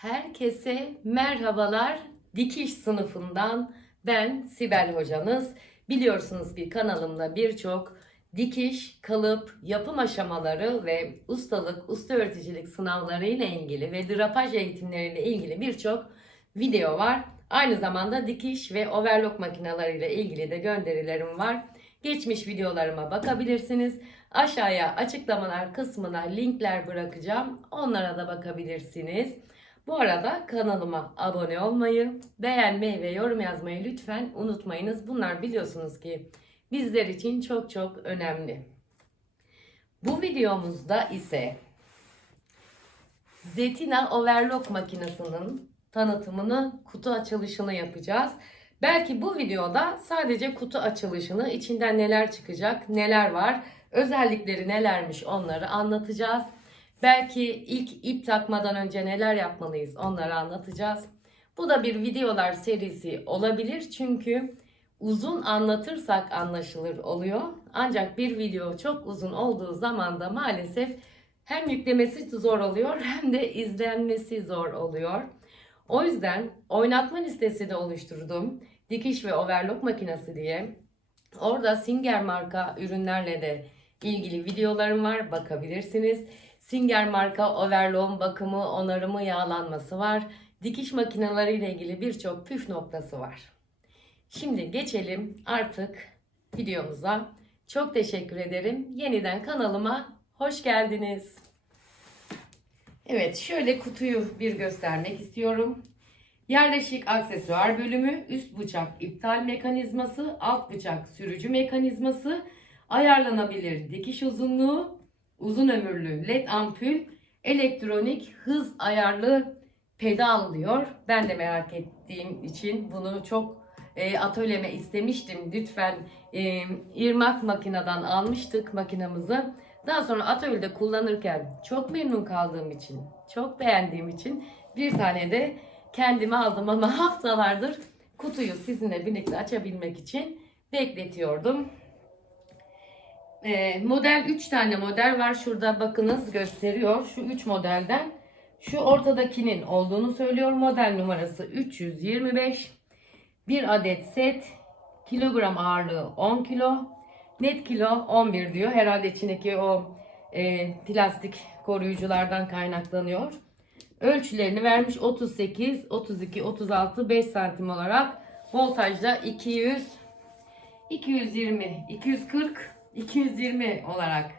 Herkese merhabalar. Dikiş sınıfından ben Sibel hocanız. Biliyorsunuz ki kanalımda birçok dikiş, kalıp, yapım aşamaları ve ustalık, usta öğreticilik sınavları ile ilgili ve drapaj eğitimleriyle ilgili birçok video var. Aynı zamanda dikiş ve overlock makineleriyle ilgili de gönderilerim var. Geçmiş videolarıma bakabilirsiniz. Aşağıya açıklamalar kısmına linkler bırakacağım. Onlara da bakabilirsiniz. Bu arada kanalıma abone olmayı, beğenmeyi ve yorum yazmayı lütfen unutmayınız. Bunlar biliyorsunuz ki bizler için çok çok önemli. Bu videomuzda ise Zetina Overlock makinesinin tanıtımını, kutu açılışını yapacağız. Belki bu videoda sadece kutu açılışını, içinden neler çıkacak, neler var, özellikleri nelermiş onları anlatacağız. Belki ilk ip takmadan önce neler yapmalıyız onları anlatacağız. Bu da bir videolar serisi olabilir çünkü uzun anlatırsak anlaşılır oluyor. Ancak bir video çok uzun olduğu zaman da maalesef hem yüklemesi zor oluyor hem de izlenmesi zor oluyor. O yüzden oynatma listesi de oluşturdum. Dikiş ve overlock makinesi diye. Orada Singer marka ürünlerle de ilgili videolarım var. Bakabilirsiniz. Singer marka overlock'un bakımı, onarımı, yağlanması var. Dikiş makineleriyle ilgili birçok püf noktası var. Şimdi geçelim artık videomuza. Çok teşekkür ederim. Yeniden kanalıma hoş geldiniz. Evet şöyle kutuyu bir göstermek istiyorum. Yerleşik aksesuar bölümü, üst bıçak iptal mekanizması, alt bıçak sürücü mekanizması, ayarlanabilir dikiş uzunluğu, uzun ömürlü led ampul, elektronik hız ayarlı pedal diyor. Ben de merak ettiğim için bunu çok e, atölyeme istemiştim. Lütfen e, irmak makineden almıştık makinamızı. Daha sonra atölyede kullanırken çok memnun kaldığım için, çok beğendiğim için bir tane de kendime aldım ama haftalardır kutuyu sizinle birlikte açabilmek için bekletiyordum. E, model 3 tane model var. Şurada bakınız gösteriyor. Şu 3 modelden şu ortadakinin olduğunu söylüyor. Model numarası 325. Bir adet set. Kilogram ağırlığı 10 kilo. Net kilo 11 diyor. Herhalde içindeki o e, plastik koruyuculardan kaynaklanıyor. Ölçülerini vermiş 38, 32, 36, 5 santim olarak. Voltajda 200, 220, 240, 220 olarak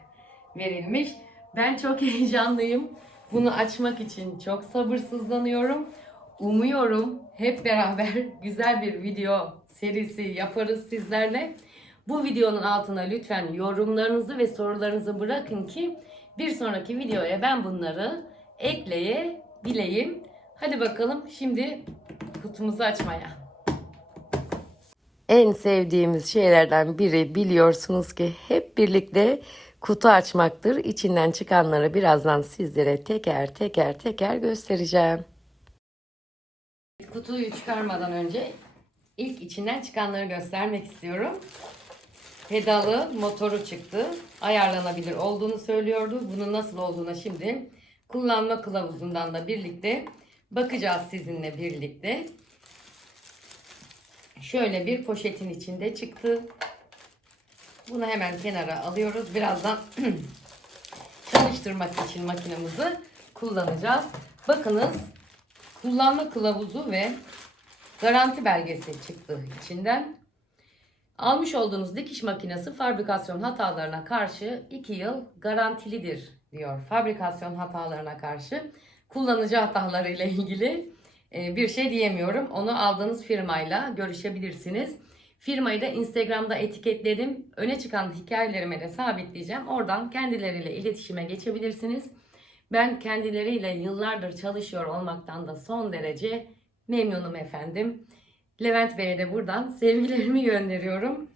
verilmiş. Ben çok heyecanlıyım. Bunu açmak için çok sabırsızlanıyorum. Umuyorum hep beraber güzel bir video serisi yaparız sizlerle. Bu videonun altına lütfen yorumlarınızı ve sorularınızı bırakın ki bir sonraki videoya ben bunları ekleyebileyim. Hadi bakalım şimdi kutumuzu açmaya. En sevdiğimiz şeylerden biri biliyorsunuz ki hep birlikte kutu açmaktır. İçinden çıkanları birazdan sizlere teker teker teker göstereceğim. Kutuyu çıkarmadan önce ilk içinden çıkanları göstermek istiyorum. Pedalı, motoru çıktı. Ayarlanabilir olduğunu söylüyordu. Bunun nasıl olduğuna şimdi kullanma kılavuzundan da birlikte bakacağız sizinle birlikte. Şöyle bir poşetin içinde çıktı. Bunu hemen kenara alıyoruz. Birazdan çalıştırmak için makinemizi kullanacağız. Bakınız kullanma kılavuzu ve garanti belgesi çıktı içinden. Almış olduğunuz dikiş makinesi fabrikasyon hatalarına karşı 2 yıl garantilidir diyor. Fabrikasyon hatalarına karşı kullanıcı hataları ile ilgili bir şey diyemiyorum. Onu aldığınız firmayla görüşebilirsiniz. Firmayı da Instagram'da etiketledim. Öne çıkan hikayelerime de sabitleyeceğim. Oradan kendileriyle iletişime geçebilirsiniz. Ben kendileriyle yıllardır çalışıyor olmaktan da son derece memnunum efendim. Levent Bey'e de buradan sevgilerimi gönderiyorum.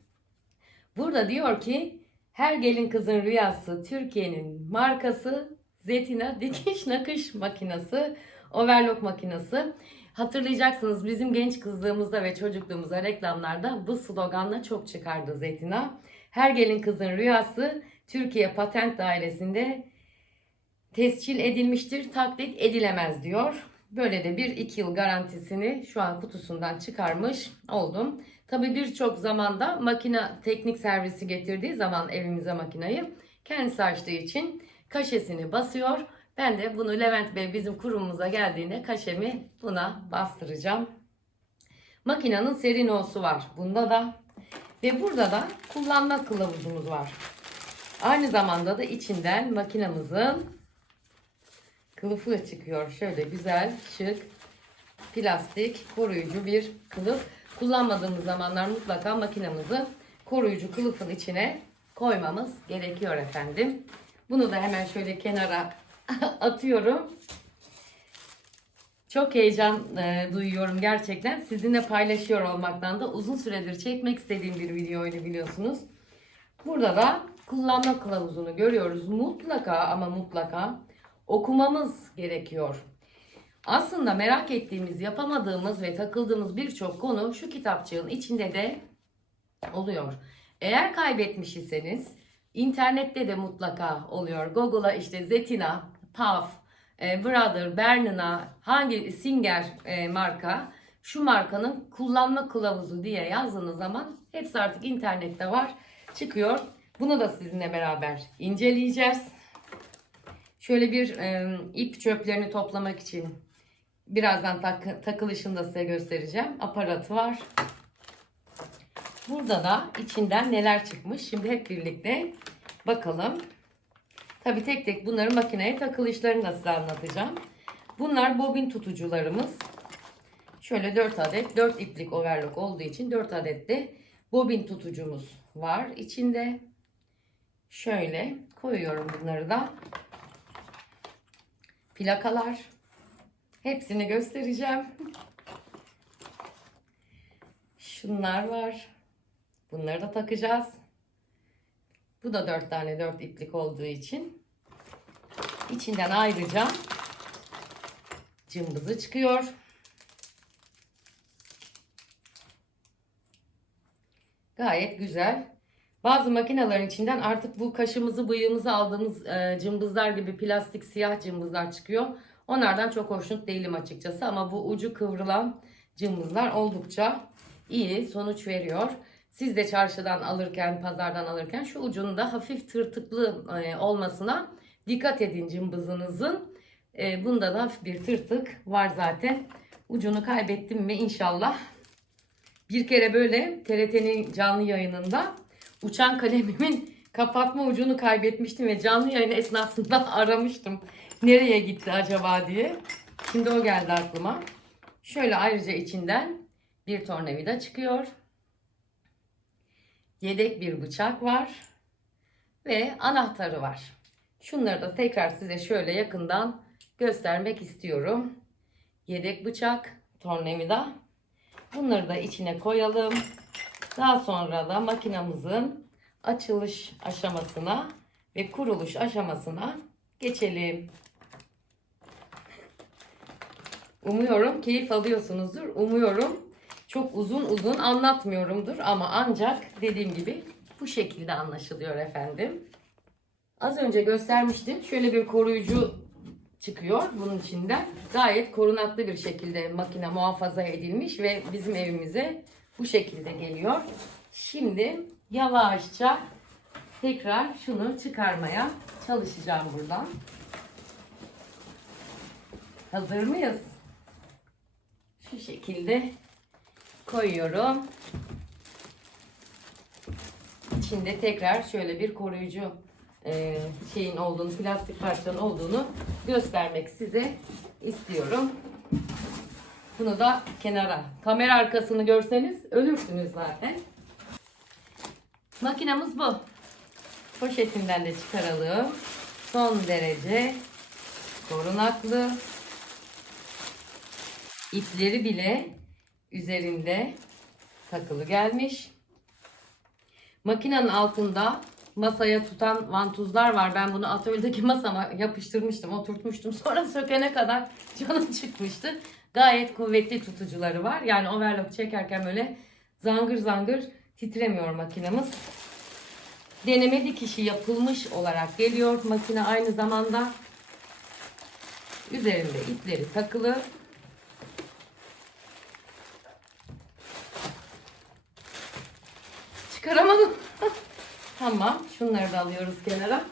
Burada diyor ki her gelin kızın rüyası Türkiye'nin markası Zetina dikiş nakış makinesi, overlock makinesi. Hatırlayacaksınız bizim genç kızlığımızda ve çocukluğumuzda reklamlarda bu sloganla çok çıkardı Zetina. Her gelin kızın rüyası Türkiye Patent Dairesi'nde tescil edilmiştir, taklit edilemez diyor. Böyle de bir iki yıl garantisini şu an kutusundan çıkarmış oldum. Tabii birçok zamanda makine teknik servisi getirdiği zaman evimize makinayı kendisi açtığı için kaşesini basıyor. Ben de bunu Levent Bey bizim kurumumuza geldiğinde kaşemi buna bastıracağım. Makinenin serinosu var bunda da. Ve burada da kullanma kılavuzumuz var. Aynı zamanda da içinden makinamızın kılıfı çıkıyor. Şöyle güzel, şık, plastik, koruyucu bir kılıf. Kullanmadığımız zamanlar mutlaka makinamızı koruyucu kılıfın içine koymamız gerekiyor efendim. Bunu da hemen şöyle kenara atıyorum. Çok heyecan e, duyuyorum gerçekten. Sizinle paylaşıyor olmaktan da uzun süredir çekmek istediğim bir videoydu biliyorsunuz. Burada da kullanma kılavuzunu görüyoruz. Mutlaka ama mutlaka okumamız gerekiyor. Aslında merak ettiğimiz, yapamadığımız ve takıldığımız birçok konu şu kitapçığın içinde de oluyor. Eğer kaybetmiş iseniz internette de mutlaka oluyor. Google'a işte Zetina, Puff, e, Brother, Bernina, hangi Singer e, marka şu markanın kullanma kılavuzu diye yazdığınız zaman hepsi artık internette var çıkıyor. Bunu da sizinle beraber inceleyeceğiz. Şöyle bir e, ip çöplerini toplamak için birazdan tak, takılışını da size göstereceğim. Aparatı var. Burada da içinden neler çıkmış. Şimdi hep birlikte bakalım. Tabi tek tek bunları makineye takılışlarını da size anlatacağım. Bunlar bobin tutucularımız. Şöyle 4 adet 4 iplik overlock olduğu için 4 adet de bobin tutucumuz var içinde. Şöyle koyuyorum bunları da. Plakalar. Hepsini göstereceğim. Şunlar var. Bunları da takacağız. Bu da 4 tane 4 iplik olduğu için. İçinden ayrıca cımbızı çıkıyor. Gayet güzel. Bazı makinelerin içinden artık bu kaşımızı bıyığımızı aldığımız e, cımbızlar gibi plastik siyah cımbızlar çıkıyor. Onlardan çok hoşnut değilim açıkçası ama bu ucu kıvrılan cımbızlar oldukça iyi sonuç veriyor. Siz de çarşıdan alırken, pazardan alırken şu ucunda hafif tırtıklı e, olmasına dikkat edin cımbızınızın. E, bunda da hafif bir tırtık var zaten. Ucunu kaybettim mi inşallah. Bir kere böyle TRT'nin canlı yayınında uçan kalemimin kapatma ucunu kaybetmiştim ve canlı yayın esnasında aramıştım. Nereye gitti acaba diye. Şimdi o geldi aklıma. Şöyle ayrıca içinden bir tornavida çıkıyor. Yedek bir bıçak var. Ve anahtarı var. Şunları da tekrar size şöyle yakından göstermek istiyorum. Yedek bıçak, tornavida. Bunları da içine koyalım. Daha sonra da makinamızın açılış aşamasına ve kuruluş aşamasına geçelim. Umuyorum keyif alıyorsunuzdur. Umuyorum çok uzun uzun anlatmıyorumdur ama ancak dediğim gibi bu şekilde anlaşılıyor efendim. Az önce göstermiştim. Şöyle bir koruyucu çıkıyor bunun içinden. Gayet korunaklı bir şekilde makine muhafaza edilmiş ve bizim evimize bu şekilde geliyor. Şimdi yavaşça tekrar şunu çıkarmaya çalışacağım buradan. Hazır mıyız? Şu şekilde koyuyorum. İçinde tekrar şöyle bir koruyucu e, şeyin olduğunu, plastik parçanın olduğunu göstermek size istiyorum. Bunu da kenara, kamera arkasını görseniz ölürsünüz zaten. Makinamız bu. Poşetinden de çıkaralım. Son derece korunaklı. İpleri bile üzerinde takılı gelmiş. Makinenin altında masaya tutan vantuzlar var. Ben bunu atölyedeki masama yapıştırmıştım, oturtmuştum. Sonra sökene kadar canım çıkmıştı. Gayet kuvvetli tutucuları var. Yani overlock çekerken böyle zangır zangır titremiyor makinamız. Deneme dikişi yapılmış olarak geliyor makine aynı zamanda. Üzerinde ipleri takılı. Çıkaramadım. tamam. Şunları da alıyoruz kenara.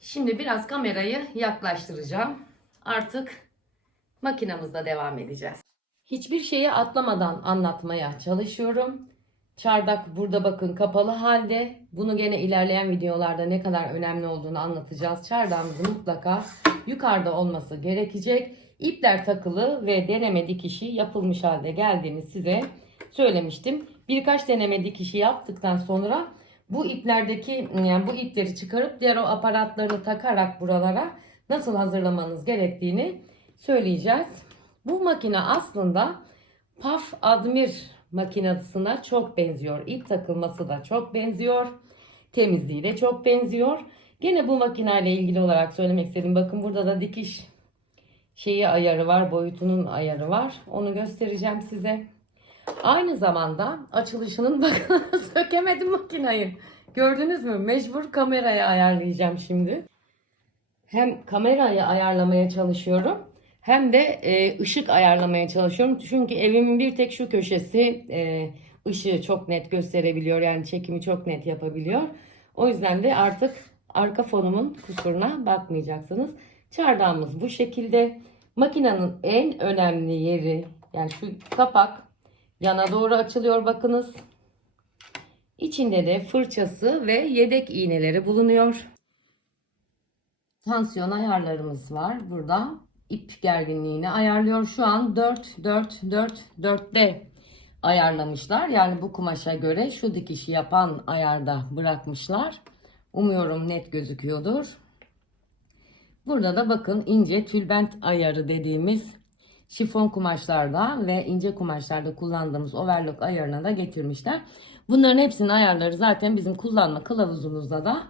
Şimdi biraz kamerayı yaklaştıracağım. Artık makinamızda devam edeceğiz. Hiçbir şeyi atlamadan anlatmaya çalışıyorum. Çardak burada bakın kapalı halde. Bunu gene ilerleyen videolarda ne kadar önemli olduğunu anlatacağız. Çardağımızın mutlaka yukarıda olması gerekecek. İpler takılı ve deneme dikişi yapılmış halde geldiğini size söylemiştim. Birkaç deneme dikişi yaptıktan sonra bu iplerdeki yani bu ipleri çıkarıp diğer o aparatlarını takarak buralara nasıl hazırlamanız gerektiğini söyleyeceğiz. Bu makine aslında Paf Admir makinesine çok benziyor. İp takılması da çok benziyor. Temizliği de çok benziyor. Gene bu makineyle ilgili olarak söylemek istedim. Bakın burada da dikiş şeyi ayarı var, boyutunun ayarı var. Onu göstereceğim size. Aynı zamanda açılışının bakın sökemedim makinayı. Gördünüz mü? Mecbur kameraya ayarlayacağım şimdi. Hem kamerayı ayarlamaya çalışıyorum hem de e, ışık ayarlamaya çalışıyorum. Çünkü evimin bir tek şu köşesi e, ışığı çok net gösterebiliyor. Yani çekimi çok net yapabiliyor. O yüzden de artık arka fonumun kusuruna bakmayacaksınız. Çardağımız bu şekilde. Makinenin en önemli yeri yani şu kapak yana doğru açılıyor bakınız. İçinde de fırçası ve yedek iğneleri bulunuyor. Tansiyon ayarlarımız var burada. İp gerginliğini ayarlıyor. Şu an 4 4 4 4'te ayarlamışlar. Yani bu kumaşa göre şu dikişi yapan ayarda bırakmışlar. Umuyorum net gözüküyordur. Burada da bakın ince tülbent ayarı dediğimiz şifon kumaşlarda ve ince kumaşlarda kullandığımız overlock ayarına da getirmişler. Bunların hepsinin ayarları zaten bizim kullanma kılavuzumuzda da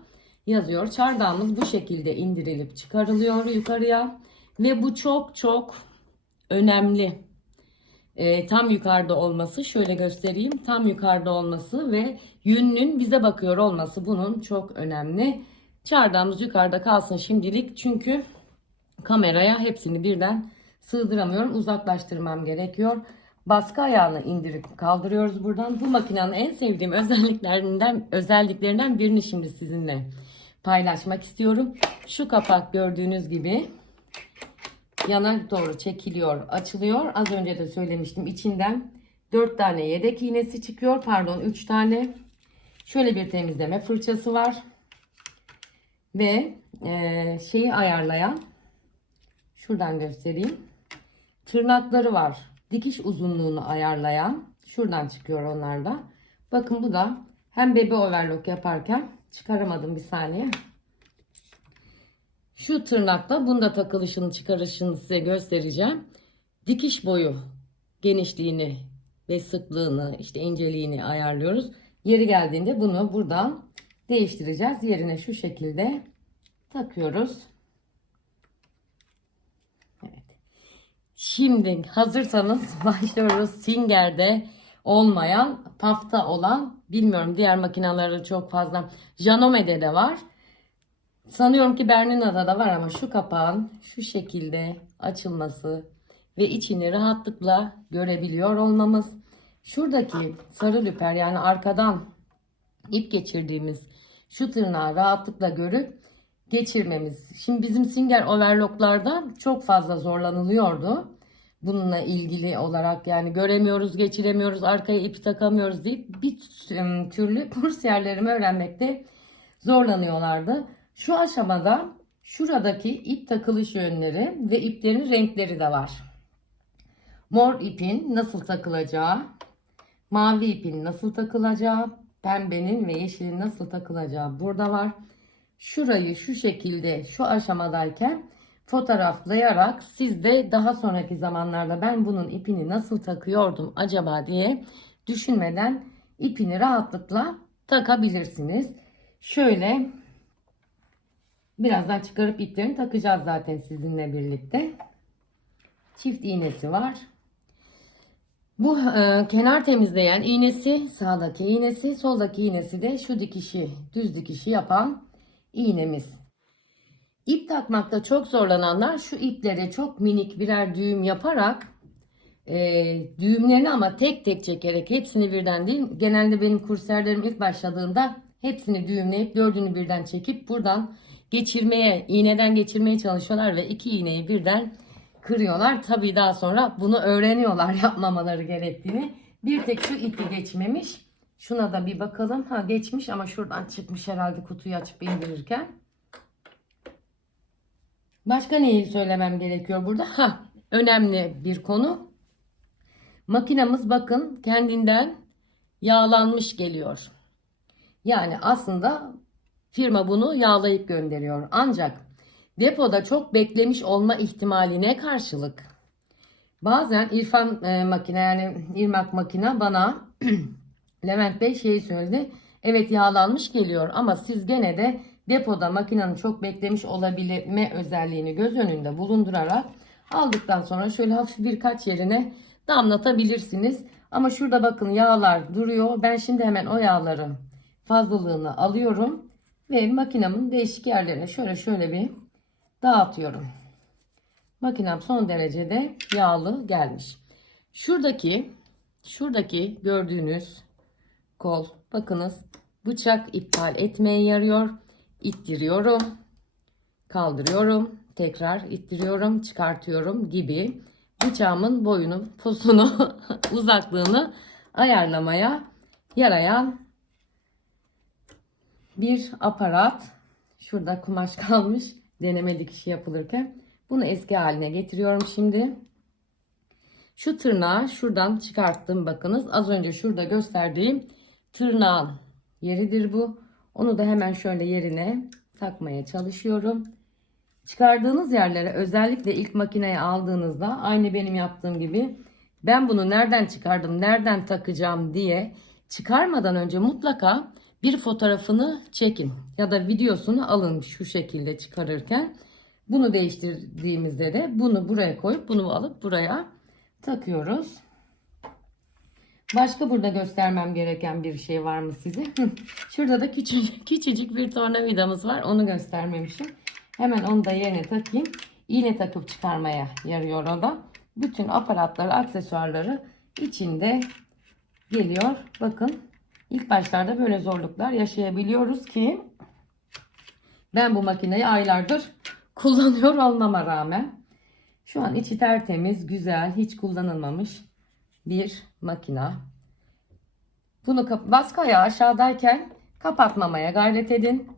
yazıyor. Çardağımız bu şekilde indirilip çıkarılıyor yukarıya. Ve bu çok çok önemli. Ee, tam yukarıda olması şöyle göstereyim. Tam yukarıda olması ve yünün bize bakıyor olması bunun çok önemli. Çardağımız yukarıda kalsın şimdilik. Çünkü kameraya hepsini birden sığdıramıyorum. Uzaklaştırmam gerekiyor. Baskı ayağını indirip kaldırıyoruz buradan. Bu makinenin en sevdiğim özelliklerinden özelliklerinden birini şimdi sizinle paylaşmak istiyorum. Şu kapak gördüğünüz gibi yana doğru çekiliyor, açılıyor. Az önce de söylemiştim. İçinden 4 tane yedek iğnesi çıkıyor. Pardon 3 tane. Şöyle bir temizleme fırçası var. Ve e, şeyi ayarlayan şuradan göstereyim. Tırnakları var. Dikiş uzunluğunu ayarlayan şuradan çıkıyor onlar da. Bakın bu da hem bebe overlock yaparken çıkaramadım bir saniye. Şu tırnakla bunda takılışını çıkarışını size göstereceğim. Dikiş boyu genişliğini ve sıklığını işte inceliğini ayarlıyoruz. Yeri geldiğinde bunu buradan değiştireceğiz. Yerine şu şekilde takıyoruz. Evet. Şimdi hazırsanız başlıyoruz. Singer'de olmayan, pafta olan, bilmiyorum diğer makinaları çok fazla. Janome'de de var. Sanıyorum ki Bernинa'da da var ama şu kapağın şu şekilde açılması ve içini rahatlıkla görebiliyor olmamız. Şuradaki sarı lüper yani arkadan ip geçirdiğimiz şu tırnağı rahatlıkla görüp geçirmemiz. Şimdi bizim Singer overlocklarda çok fazla zorlanılıyordu. Bununla ilgili olarak yani göremiyoruz, geçiremiyoruz, arkaya ipi takamıyoruz deyip bir türlü kurs yerlerimi öğrenmekte zorlanıyorlardı. Şu aşamada şuradaki ip takılış yönleri ve iplerin renkleri de var. Mor ipin nasıl takılacağı, mavi ipin nasıl takılacağı, pembenin ve yeşilin nasıl takılacağı burada var. Şurayı şu şekilde şu aşamadayken fotoğraflayarak siz de daha sonraki zamanlarda ben bunun ipini nasıl takıyordum acaba diye düşünmeden ipini rahatlıkla takabilirsiniz. Şöyle birazdan çıkarıp iplerini takacağız zaten sizinle birlikte. Çift iğnesi var. Bu e, kenar temizleyen iğnesi sağdaki iğnesi soldaki iğnesi de şu dikişi düz dikişi yapan iğnemiz. İp takmakta çok zorlananlar şu iplere çok minik birer düğüm yaparak e, düğümlerini ama tek tek çekerek hepsini birden değil. Genelde benim kursiyerlerim ilk başladığında hepsini düğümleyip dördünü birden çekip buradan geçirmeye, iğneden geçirmeye çalışıyorlar ve iki iğneyi birden kırıyorlar. Tabii daha sonra bunu öğreniyorlar yapmamaları gerektiğini. Bir tek şu ipi geçmemiş. Şuna da bir bakalım. Ha geçmiş ama şuradan çıkmış herhalde kutuyu açıp indirirken. Başka neyi söylemem gerekiyor burada? Ha önemli bir konu. Makinamız bakın kendinden yağlanmış geliyor. Yani aslında firma bunu yağlayıp gönderiyor. Ancak depoda çok beklemiş olma ihtimaline karşılık bazen İrfan e, makine yani irmak makine bana Levent Bey şeyi söyledi. Evet yağlanmış geliyor ama siz gene de depoda makinenin çok beklemiş olabilme özelliğini göz önünde bulundurarak aldıktan sonra şöyle hafif birkaç yerine damlatabilirsiniz. Ama şurada bakın yağlar duruyor. Ben şimdi hemen o yağları fazlalığını alıyorum ve makinemin değişik yerlerine şöyle şöyle bir dağıtıyorum. Makinem son derecede yağlı gelmiş. Şuradaki şuradaki gördüğünüz kol bakınız bıçak iptal etmeye yarıyor. İttiriyorum. Kaldırıyorum. Tekrar ittiriyorum. Çıkartıyorum gibi bıçağımın boyunu, posunu, uzaklığını ayarlamaya yarayan bir aparat. Şurada kumaş kalmış deneme dikişi yapılırken. Bunu eski haline getiriyorum şimdi. Şu tırnağı şuradan çıkarttım bakınız. Az önce şurada gösterdiğim tırnağın yeridir bu. Onu da hemen şöyle yerine takmaya çalışıyorum. Çıkardığınız yerlere özellikle ilk makineye aldığınızda aynı benim yaptığım gibi ben bunu nereden çıkardım, nereden takacağım diye çıkarmadan önce mutlaka bir fotoğrafını çekin ya da videosunu alın şu şekilde çıkarırken. Bunu değiştirdiğimizde de bunu buraya koyup bunu alıp buraya takıyoruz. Başka burada göstermem gereken bir şey var mı size? Şurada da küçücük, küçücük bir tornavidamız var. Onu göstermemişim. Hemen onu da yerine takayım. İğne takıp çıkarmaya yarıyor o da. Bütün aparatları, aksesuarları içinde geliyor. Bakın ilk başlarda böyle zorluklar yaşayabiliyoruz ki ben bu makineyi aylardır kullanıyor olmama rağmen şu an içi tertemiz, güzel, hiç kullanılmamış bir makina. Bunu baskı ayağı aşağıdayken kapatmamaya gayret edin.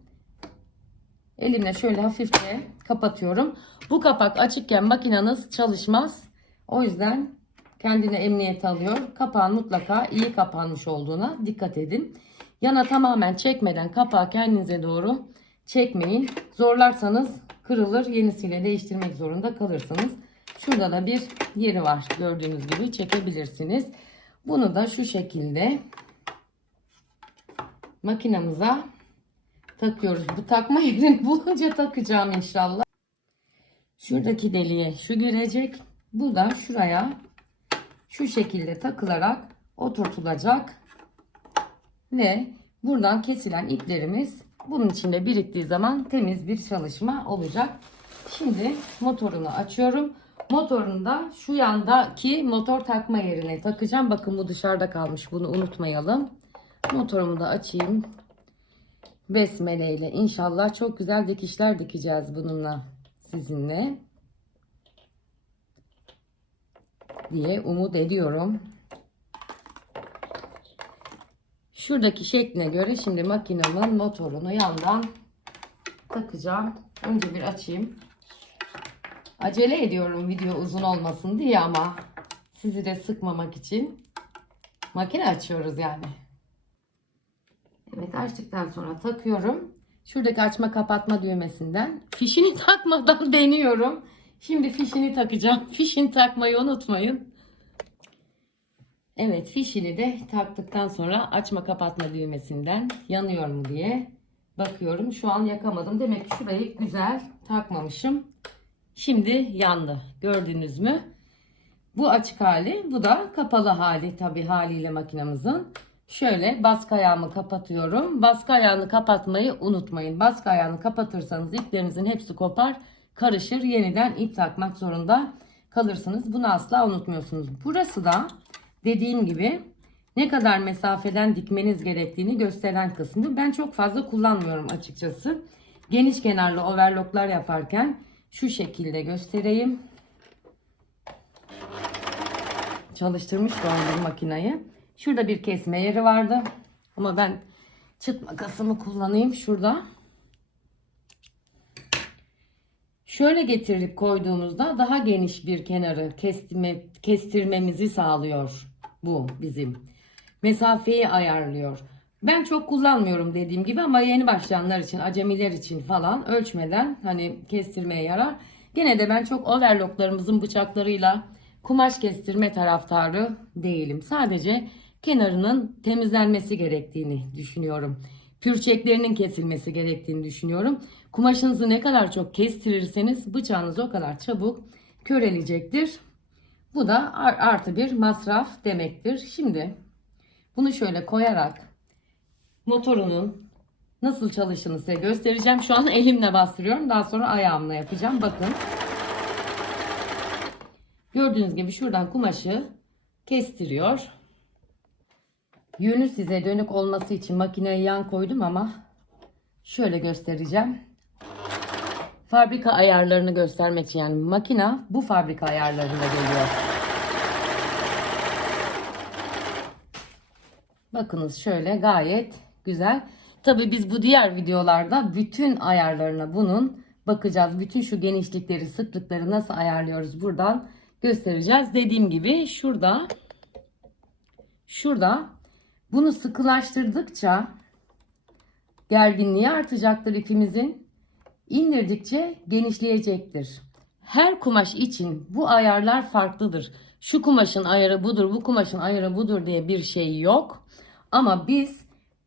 Elimle şöyle hafifçe kapatıyorum. Bu kapak açıkken makineniz çalışmaz. O yüzden kendine emniyet alıyor. Kapağın mutlaka iyi kapanmış olduğuna dikkat edin. Yana tamamen çekmeden kapağı kendinize doğru çekmeyin. Zorlarsanız kırılır. Yenisiyle değiştirmek zorunda kalırsınız. Şurada da bir yeri var. Gördüğünüz gibi çekebilirsiniz. Bunu da şu şekilde makinamıza takıyoruz. Bu takma yerini bulunca takacağım inşallah. Şuradaki deliğe şu girecek. Bu da şuraya şu şekilde takılarak oturtulacak. Ve buradan kesilen iplerimiz bunun içinde biriktiği zaman temiz bir çalışma olacak. Şimdi motorunu açıyorum. Motorunu da şu yandaki motor takma yerine takacağım. Bakın bu dışarıda kalmış. Bunu unutmayalım. Motorumu da açayım. Besmele ile inşallah çok güzel dikişler dikeceğiz bununla sizinle. diye umut ediyorum. Şuradaki şekline göre şimdi makinemin motorunu yandan takacağım. Önce bir açayım. Acele ediyorum video uzun olmasın diye ama sizi de sıkmamak için makine açıyoruz yani. Evet açtıktan sonra takıyorum. Şuradaki açma kapatma düğmesinden fişini takmadan deniyorum. Şimdi fişini takacağım. Fişini takmayı unutmayın. Evet fişini de taktıktan sonra açma kapatma düğmesinden yanıyor mu diye bakıyorum. Şu an yakamadım. Demek ki şurayı güzel takmamışım. Şimdi yandı. Gördünüz mü? Bu açık hali, bu da kapalı hali tabi haliyle makinamızın. Şöyle baskı ayağımı kapatıyorum. Baskı ayağını kapatmayı unutmayın. Baskı ayağını kapatırsanız iplerinizin hepsi kopar, karışır. Yeniden ip takmak zorunda kalırsınız. Bunu asla unutmuyorsunuz. Burası da dediğim gibi ne kadar mesafeden dikmeniz gerektiğini gösteren kısmı. Ben çok fazla kullanmıyorum açıkçası. Geniş kenarlı overlocklar yaparken şu şekilde göstereyim. Çalıştırmış bu makinayı. Şurada bir kesme yeri vardı. Ama ben çıt makasımı kullanayım şurada. Şöyle getirip koyduğumuzda daha geniş bir kenarı kestirme, kestirmemizi sağlıyor bu bizim. Mesafeyi ayarlıyor. Ben çok kullanmıyorum dediğim gibi ama yeni başlayanlar için, acemiler için falan ölçmeden hani kestirmeye yarar. Gene de ben çok overlocklarımızın bıçaklarıyla kumaş kestirme taraftarı değilim. Sadece kenarının temizlenmesi gerektiğini düşünüyorum. Pürçeklerinin kesilmesi gerektiğini düşünüyorum. Kumaşınızı ne kadar çok kestirirseniz bıçağınız o kadar çabuk körelecektir. Bu da artı bir masraf demektir. Şimdi bunu şöyle koyarak motorunun nasıl çalıştığını size göstereceğim. Şu an elimle bastırıyorum. Daha sonra ayağımla yapacağım. Bakın. Gördüğünüz gibi şuradan kumaşı kestiriyor. Yönü size dönük olması için makineye yan koydum ama şöyle göstereceğim. Fabrika ayarlarını göstermek için yani makina bu fabrika ayarlarında geliyor. Bakınız şöyle gayet güzel. Tabi biz bu diğer videolarda bütün ayarlarına bunun bakacağız. Bütün şu genişlikleri, sıklıkları nasıl ayarlıyoruz buradan göstereceğiz. Dediğim gibi şurada şurada bunu sıkılaştırdıkça gerginliği artacaktır ipimizin. İndirdikçe genişleyecektir. Her kumaş için bu ayarlar farklıdır. Şu kumaşın ayarı budur, bu kumaşın ayarı budur diye bir şey yok. Ama biz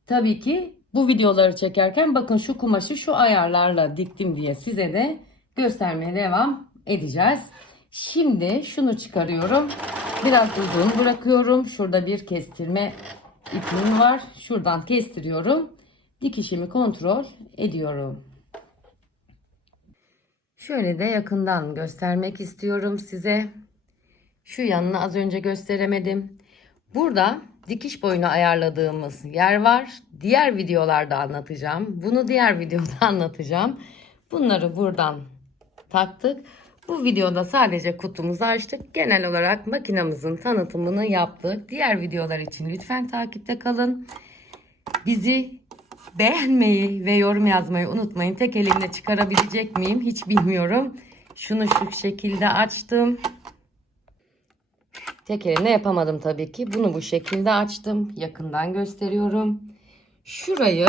tabii ki bu videoları çekerken bakın şu kumaşı şu ayarlarla diktim diye size de göstermeye devam edeceğiz. Şimdi şunu çıkarıyorum. Biraz uzun bırakıyorum. Şurada bir kestirme ipim var. Şuradan kestiriyorum. Dikişimi kontrol ediyorum. Şöyle de yakından göstermek istiyorum size. Şu yanını az önce gösteremedim. Burada dikiş boyunu ayarladığımız yer var. Diğer videolarda anlatacağım. Bunu diğer videoda anlatacağım. Bunları buradan taktık. Bu videoda sadece kutumuzu açtık. Genel olarak makinamızın tanıtımını yaptık. Diğer videolar için lütfen takipte kalın. Bizi beğenmeyi ve yorum yazmayı unutmayın. Tek elimle çıkarabilecek miyim hiç bilmiyorum. Şunu şu şekilde açtım. Tek elimle yapamadım tabii ki. Bunu bu şekilde açtım. Yakından gösteriyorum. Şurayı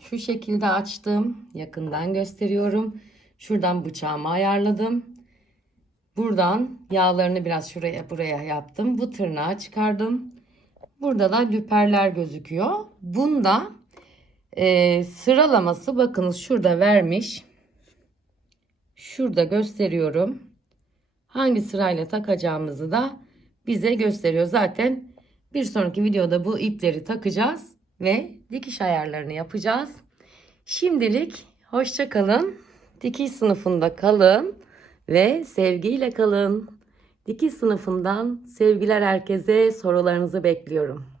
şu şekilde açtım. Yakından gösteriyorum. Şuradan bıçağımı ayarladım. Buradan yağlarını biraz şuraya buraya yaptım. Bu tırnağı çıkardım. Burada da lüperler gözüküyor. Bunda e, sıralaması bakınız şurada vermiş. Şurada gösteriyorum. Hangi sırayla takacağımızı da bize gösteriyor. Zaten bir sonraki videoda bu ipleri takacağız ve dikiş ayarlarını yapacağız. Şimdilik hoşça kalın. Dikiş sınıfında kalın ve sevgiyle kalın. Dikiş sınıfından sevgiler herkese sorularınızı bekliyorum.